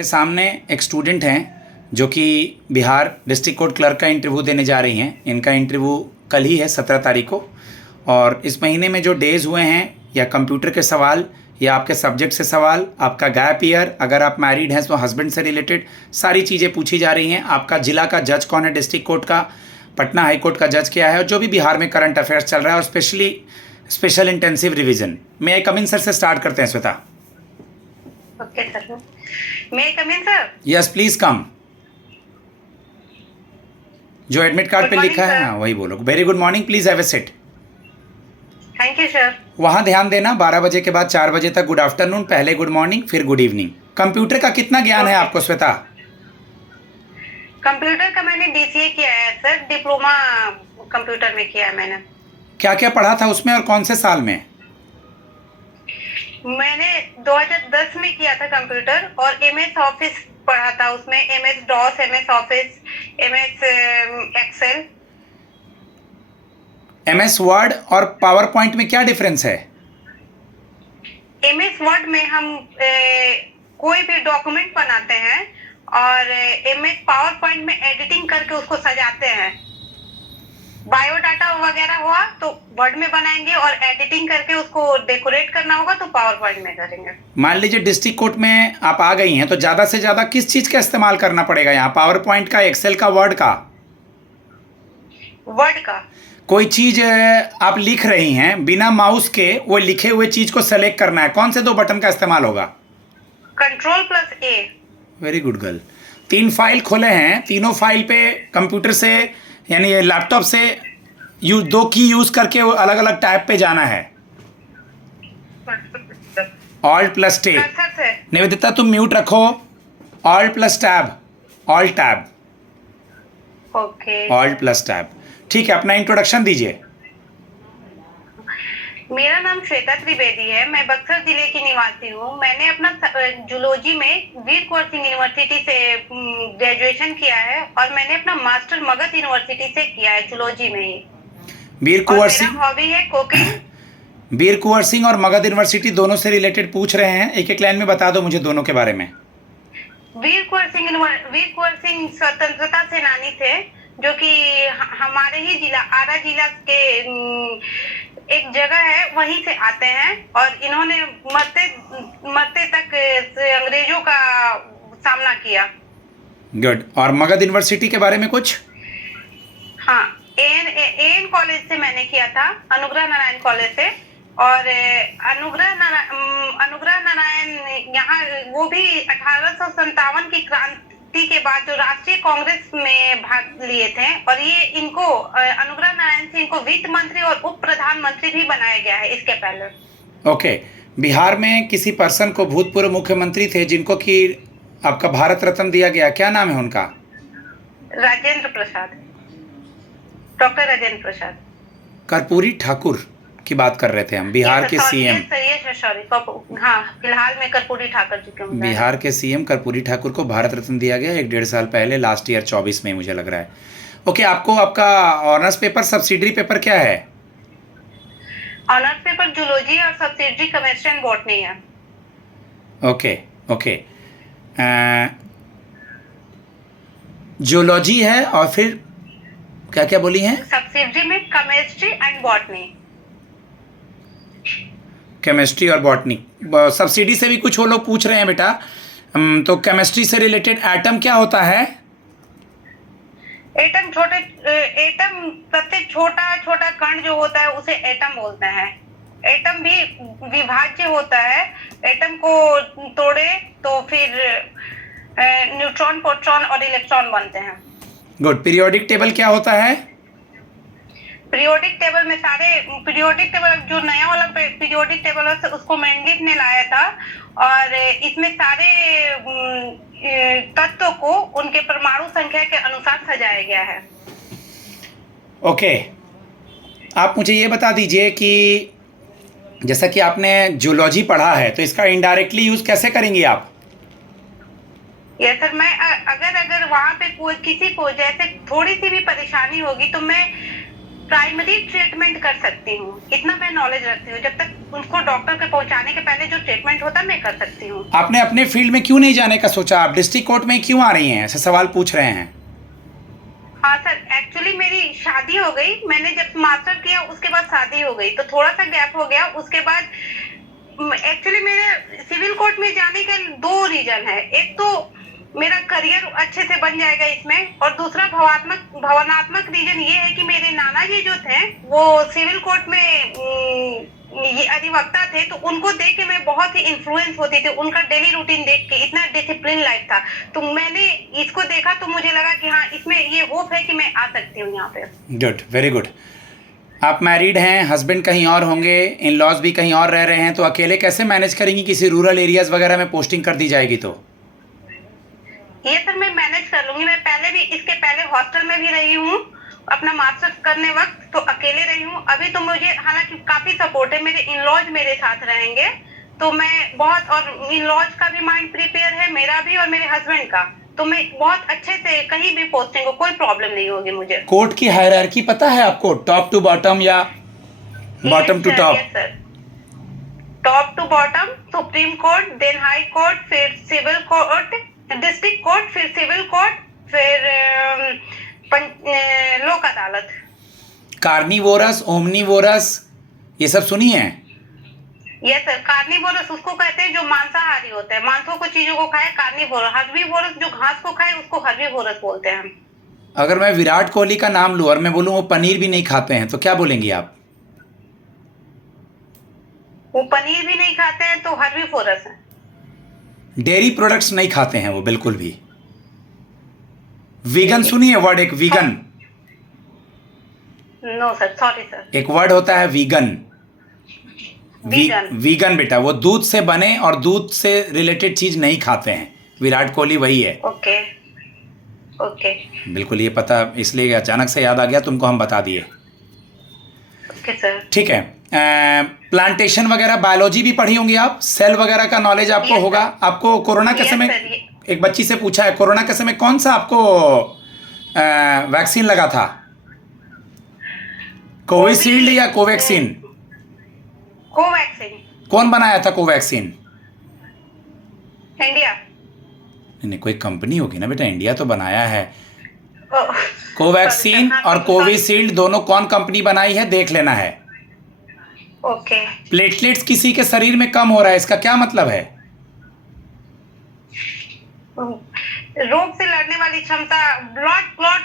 मेरे सामने एक स्टूडेंट हैं जो कि बिहार डिस्ट्रिक्ट कोर्ट क्लर्क का इंटरव्यू देने जा रही हैं। इनका इंटरव्यू कल ही है 17 तारीख को, और इस महीने में जो डेज़ हुए हैं या कंप्यूटर के सवाल या आपके सब्जेक्ट से सवाल, आपका गैप ईयर, अगर आप मैरिड हैं तो हस्बैंड से रिलेटेड सारी चीज़ें पूछी जा रही हैं। आपका ज़िला का जज कौन है, डिस्ट्रिक्ट कोर्ट का, पटना हाई कोर्ट का जज क्या है, और जो भी बिहार में करंट अफेयर्स चल रहा है, और स्पेशल इंटेंसिव रिवीजन। मे आई कम इन सर से स्टार्ट करते हैं Shweta. Okay sir, may I come in sir? Yes please come. जो एडमिट कार्ड पे लिखा है हाँ वही बोलो। Very good morning, please have a seat. Thank you sir. वहाँ ध्यान देना, 12 बजे के बाद 4 बजे तक गुड आफ्टरनून, पहले गुड मॉर्निंग फिर गुड इवनिंग। कंप्यूटर का कितना ज्ञान है आपको श्वेता? कंप्यूटर का मैंने DCA किया है सर, डिप्लोमा कंप्यूटर में किया है मैंने। क्या क्या पढ़ा था उसमें और कौन से साल में? मैंने 2010 में किया था कंप्यूटर, और MS ऑफिस पढ़ा था उसमें, MS DOS, MS office, MS Excel. MS word और पावर पॉइंट में क्या डिफरेंस है? MS वर्ड में हम कोई भी डॉक्यूमेंट बनाते हैं, और MS पावर पॉइंट में एडिटिंग करके उसको सजाते हैं। बायोडाटा वगैरह हुआ तो वर्ड में बनाएंगे, और एडिटिंग करके उसको डेकोरेट करना होगा तो पावर पॉइंट में करेंगे। मान लीजिए डिस्ट्रिक्ट कोर्ट में आप आ गई हैं तो ज़्यादा से ज़्यादा किस चीज़ का इस्तेमाल करना पड़ेगा यहाँ? पावर पॉइंट का, एक्सेल का, वर्ड का? वर्ड का। कोई चीज़ आप लिख रही हैं, बिना माउस के वो लिखे हुए चीज़ को सेलेक्ट करना है, कौन से 2 बटन का इस्तेमाल होगा? Ctrl+A। Very good girl. 3 file खोले हैं, तीनों फाइल पे कंप्यूटर से यानी लैपटॉप से 2 की यूज़ करके वो अलग अलग टैब पे जाना है। Alt+Tab। निवेदिता तुम म्यूट रखो। Alt+Tab, Alt tab, okay. Alt+Tab। ठीक है, अपना इंट्रोडक्शन दीजिए। मेरा नाम श्वेता त्रिवेदी है, मैं बक्सर जिले की निवासी हूँ। मैंने अपना जूलॉजी में वीर कुंवर सिंह यूनिवर्सिटी से ग्रेजुएशन किया है, और मैंने अपना मास्टर मगध यूनिवर्सिटी से किया है जूलॉजी में ही। वीर कुंवर सिंह, मेरा हॉबी है कुकिंग। वीर कुंवर सिंह और मगध यूनिवर्सिटी दोनों से रिलेटेड पूछ रहे हैं, एक एक लाइन में बता दो मुझे दोनों के बारे में। वीर कुंवर सिंह स्वतंत्रता सेनानी थे, जो कि हमारे ही जिला आरा जिला के एक जगह है वहीं से आते हैं, और इन्होंने मरते तक अंग्रेजों का सामना किया। गुड। और मगध यूनिवर्सिटी के बारे में कुछ? हाँ, एन कॉलेज से मैंने किया था, अनुग्रह नारायण कॉलेज से। और अनुग्रह नारायण यहाँ वो भी 1857 की क्रांति के बाद जो राष्ट्रीय कांग्रेस में भाग लिए थे, और ये इनको अनुग्रह नारायण से इनको वित्त मंत्री और उप प्रधानमंत्री भी बनाया गया है इसके पहले। ओके। बिहार में किसी पर्सन को भूतपूर्व मुख्यमंत्री थे जिनको कि आपका भारत रत्न दिया गया, क्या नाम है उनका? राजेंद्र प्रसाद, डॉक्टर राजेंद्र प्रसाद। कर्पूरी ठाकुर की बात कर रहे थे हम, बिहार के सीएम। हाँ, फिलहाल में कर्पूरी ठाकुर जी के बिहार के सीएम कर्पूरी ठाकुर को भारत रत्न दिया गया 1-1.5 साल पहले, लास्ट ईयर 24 में मुझे लग रहा है। ओके, आपको आपका ऑनर्स पेपर, सब्सिडरी पेपर क्या है? ऑनर्स पेपर जूलॉजी और सब्सिडरी केमिस्ट्री एंड बॉटनी है। Okay okay. जूलॉजी है और फिर क्या क्या बोली हैं? सब्सिडरी में केमिस्ट्री एंड बॉटनी। केमिस्ट्री और बॉटनी। सब्सिडी से भी कुछ वो लोग पूछ रहे हैं बेटा, तो केमिस्ट्री से रिलेटेड एटम क्या होता है? एटम सबसे छोटा कण जो होता है उसे एटम बोलते हैं। एटम भी विभाज्य होता है, एटम को तोड़े तो फिर न्यूट्रॉन, प्रोटॉन और इलेक्ट्रॉन बनते हैं। गुड। पीरियोडिक टेबल क्या होता है? पीरियोडिक टेबल में पीरियोडिक टेबल जो नया वाला पीरियोडिक टेबल है उसको मेंडिस ने लाया था, और इसमें सारे तत्वों को उनके परमाणु संख्या के अनुसार सजाया गया है। ओके। आप मुझे ये बता दीजिए कि जैसा कि आपने जूलॉजी पढ़ा है तो इसका इनडायरेक्टली यूज कैसे करेंगी आप? यस सर, मैं अगर वहाँ पे कोई किसी को जैसे थोड़ी सी भी परेशानी होगी तो मैं प्राइमरी ट्रीटमेंट कर सकती हूँ, इतना मैं नॉलेज रखती हूँ। जब तक उनको डॉक्टर के पहुंचाने के पहले जो ट्रीटमेंट होता है मैं कर सकती हूँ। आपने अपने फील्ड में क्यों नहीं जाने का सोचा? आप डिस्ट्रिक्ट कोर्ट में क्यों आ रही हैं? ऐसे सवाल पूछ रहे हैं। हाँ सर, एक्चुअली मेरी शादी हो गई, मैंने जब मास्टर किया उसके बाद शादी हो गई, तो थोड़ा सा गैप हो गया। उसके बाद एक्चुअली मेरे सिविल कोर्ट में जाने के 2 रीजन है। एक तो मेरा करियर अच्छे से बन जाएगा इसमें, और दूसरा भावनात्मक रीजन ये है कि मेरे नाना जी जो थे वो सिविल कोर्ट में ये अधिवक्ता थे, तो उनको देख के मैं बहुत ही इन्फ्लुएंस होती थी। उनका डेली रूटीन देख के इतना डिसिप्लिन लाइफ था, तो मैंने इसको देखा तो मुझे लगा कि हाँ, इसमें ये होप है कि मैं आ सकती हूँ यहाँ पे। Good, very good. आप मैरिड हैं, हस्बैंड कहीं और होंगे, इन लॉज भी कहीं और रह रहे हैं, तो अकेले कैसे मैनेज करेंगी? किसी रूरल एरियाज वगैरह में पोस्टिंग कर दी जाएगी तो? ये सर मैं मैनेज कर लूंगी। मैं पहले भी, इसके पहले हॉस्टल में भी रही हूँ अपना मास्टर्स करने वक्त, तो अकेले रही हूँ। अभी तो मुझे हालांकि काफी सपोर्ट है, मेरे इन लॉज मेरे साथ रहेंगे, तो मैं बहुत, और इन लॉज का भी माइंड प्रिपेयर है, मेरा भी और मेरे हस्बैंड का, तो मैं बहुत अच्छे से कहीं भी पोस्टिंग को कोई प्रॉब्लम नहीं होगी मुझे। कोर्ट की हायरार्की पता है आपको? टॉप टू बॉटम या bottom to top? Yes sir, top to bottom, supreme court, then high court, फिर सिविल कोर्ट, डिस्ट्रिक्ट कोर्ट, फिर सिविल कोर्ट, फिर लोक अदालत। कार्निवोरस, ओमनिवोरस, ये सब सुनी है? यस सर, कार्निवोरस उसको कहते हैं जो मांसाहारी होता है, मांसों को चीजों को खाए, कार्निवोरस। हर्बीवोरस जो घास को खाए उसको हर्बीवोरस बोलते हैं हम। अगर मैं विराट कोहली का नाम लूँ और मैं बोलूँ वो पनीर भी नहीं खाते हैं, तो क्या बोलेंगी आप? वो पनीर भी नहीं खाते हैं तो हर्बीवोरस है। डेयरी प्रोडक्ट्स नहीं खाते हैं वो बिल्कुल भी। वीगन सुनी है वर्ड? एक vegan, no sir, sorry sir. एक वर्ड होता है वीगन। वीगन बेटा, वो दूध से बने और दूध से रिलेटेड चीज नहीं खाते हैं। विराट कोहली वही है। ओके ओके, बिल्कुल, ये पता इसलिए अचानक से याद आ गया, तुमको हम बता दिए। ओके सर, ठीक है। प्लांटेशन वगैरह बायोलॉजी भी पढ़ी होंगी आप, सेल वगैरह का नॉलेज आपको Yes, होगा। आपको कोरोना के Yes, समय sir, एक बच्ची से पूछा है, कोरोना के समय कौन सा आपको वैक्सीन लगा था? कोविशील्ड या कोवैक्सीन? कोवैक्सीन। कौन बनाया था कोवैक्सीन? इंडिया। नहीं, कोई कंपनी होगी ना बेटा, इंडिया तो बनाया है। ओह, कोवैक्सीन sorry, और sorry, कोविशील्ड दोनों कौन कंपनी बनाई है देख लेना है। ओके। प्लेटलेट्स किसी के शरीर में कम हो रहा है, इसका क्या मतलब है? रोग से लड़ने वाली क्षमता, ब्लड क्लॉट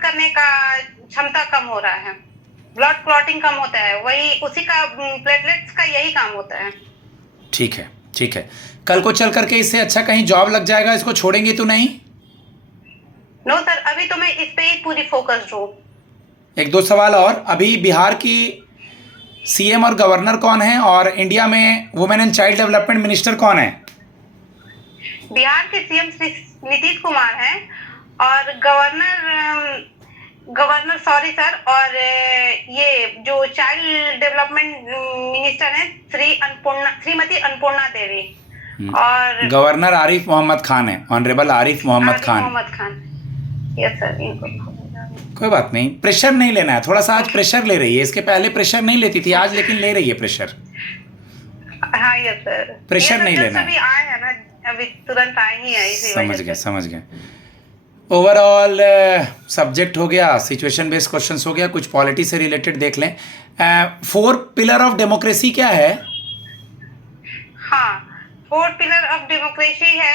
करने का क्षमता कम हो रहा है, ब्लड क्लॉटिंग कम होता है, वही उसी का, प्लेटलेट्स का यही काम होता है। ठीक है, ठीक है। कल को चल करके इससे अच्छा कहीं जॉब लग जाएगा, इसको छोड़ेंगे तो नहीं? नो सर, अभी तो मैं इस पे ही पूरी फोकस्ड हूँ। एक दो सवाल और। अभी बिहार की सीएम और गवर्नर कौन है, और इंडिया में women and child development minister कौन है? बिहार के सीएम नीतीश कुमार हैं, और गवर्नर सॉरी सर, और ये जो चाइल्ड डेवलपमेंट मिनिस्टर हैं श्रीमती अन्नपूर्णा देवी, और गवर्नर आरिफ मोहम्मद खान है, honourable Arif Mohammad Khan. Yes sir, इनको कोई बात नहीं, प्रेशर नहीं लेना है। थोड़ा सा आज प्रेशर ले रही है, इसके पहले प्रेशर नहीं लेती थी, आज लेकिन ले रही है प्रेशर। हाँ यस सर, प्रेशर नहीं लेना है। अभी आए हैं ना, अभी तुरंत आए ही है, इसी वजह से। समझ गए। ओवरऑल सब्जेक्ट हो गया, सिचुएशन बेस्ड क्वेश्चंस हो गया, कुछ पॉलिटी से रिलेटेड देख लें। 4 पिलर ऑफ डेमोक्रेसी क्या है? हाँ, 4 पिलर ऑफ डेमोक्रेसी है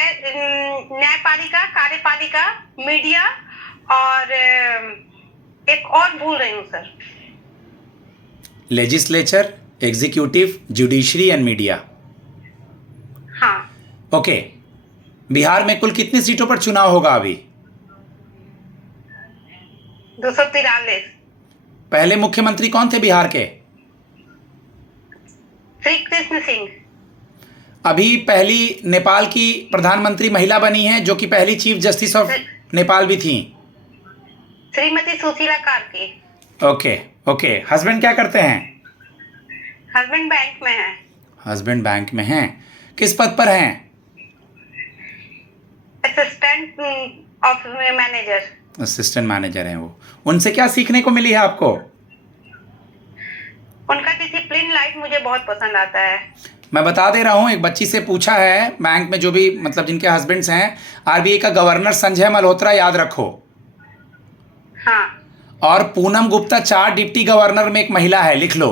न्यायपालिका, कार्यपालिका, मीडिया, और एक और भूल रही हूँ sir. Legislature, executive, judiciary and media. हाँ। ओके। बिहार में कुल कितनी सीटों पर चुनाव होगा अभी? 243। पहले मुख्यमंत्री कौन थे बिहार के? श्री कृष्ण सिंह। अभी पहली नेपाल की प्रधानमंत्री महिला बनी है, जो कि पहली चीफ जस्टिस ऑफ नेपाल भी थी, Shrimati Sushila Karki. Okay okay. Husband क्या करते हैं? हस्बैंड बैंक में है। हस्बैंड बैंक में हैं। किस पद पर हैं? Assistant of manager. Assistant manager हैं वो। उनसे क्या सीखने को मिली है आपको? उनका डिसिप्लिन डिसिप्लिन लाइफ मुझे बहुत पसंद आता है। मैं बता दे रहा हूँ, एक बच्ची से पूछा है बैंक में, जो भी मतलब जिनके हस्बैंड्स हैं, आरबीआई का गवर्नर संजय मल्होत्रा, याद रखो। हाँ। और पूनम गुप्ता 4 डिप्टी गवर्नर में एक महिला है, लिख लो।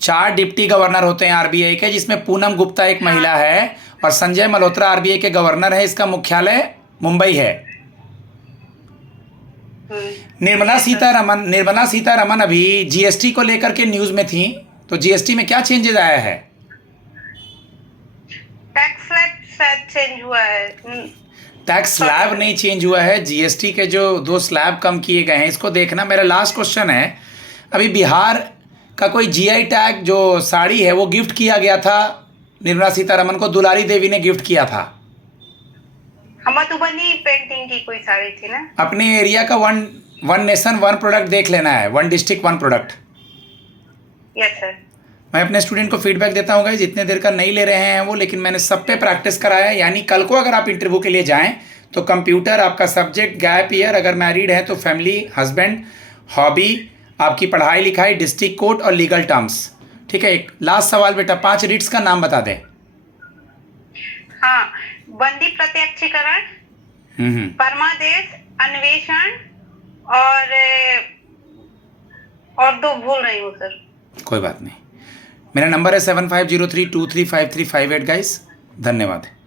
4 डिप्टी गवर्नर होते हैं आरबीआई के, जिसमें पूनम गुप्ता एक महिला है, और संजय मल्होत्रा आरबीआई के गवर्नर है। इसका मुख्यालय मुंबई है। निर्मला सीतारमन अभी जीएसटी को लेकर के न्यूज में थी, तो जीएसटी में क्या चेंजेस आया है? टैक्स स्लैब शायद चेंज हुआ है। टैक्स स्लैब नहीं चेंज हुआ है, जीएसटी के जो 2 स्लैब कम किए गए हैं, इसको देखना। मेरा लास्ट क्वेश्चन है, अभी बिहार का कोई जीआई टैग जो साड़ी है वो गिफ्ट किया गया था निर्मला सीतारमन को, दुलारी देवी ने गिफ्ट किया था। मधुबनी पेंटिंग की कोई साड़ी थी ना। अपने एरिया का वन नेशन वन प्रोडक्ट देख लेना है, 1 डिस्ट्रिक्ट 1 प्रोडक्ट। Yes sir. मैं अपने स्टूडेंट को फीडबैक देता हूँ गाइस, जितने देर का नहीं ले रहे हैं वो, लेकिन मैंने सब पे प्रैक्टिस कराया है। यानी कल को अगर आप इंटरव्यू के लिए जाएं तो कंप्यूटर आपका सब्जेक्ट, गैप ईयर, अगर मैरिड है तो फैमिली, हस्बैंड, हॉबी, आपकी पढ़ाई लिखाई, डिस्ट्रिक्ट कोड और लीगल टर्म्स। ठीक है। एक लास्ट सवाल बेटा, 5 रीड्स का नाम बता दें। हाँ, बंदी प्रत्यक्षीकरण, परमादेश, अन्वेषण, और 2 भूल रही हूँ सर। कोई बात नहीं। मेरा नंबर है 7503235358 गाइस। धन्यवाद।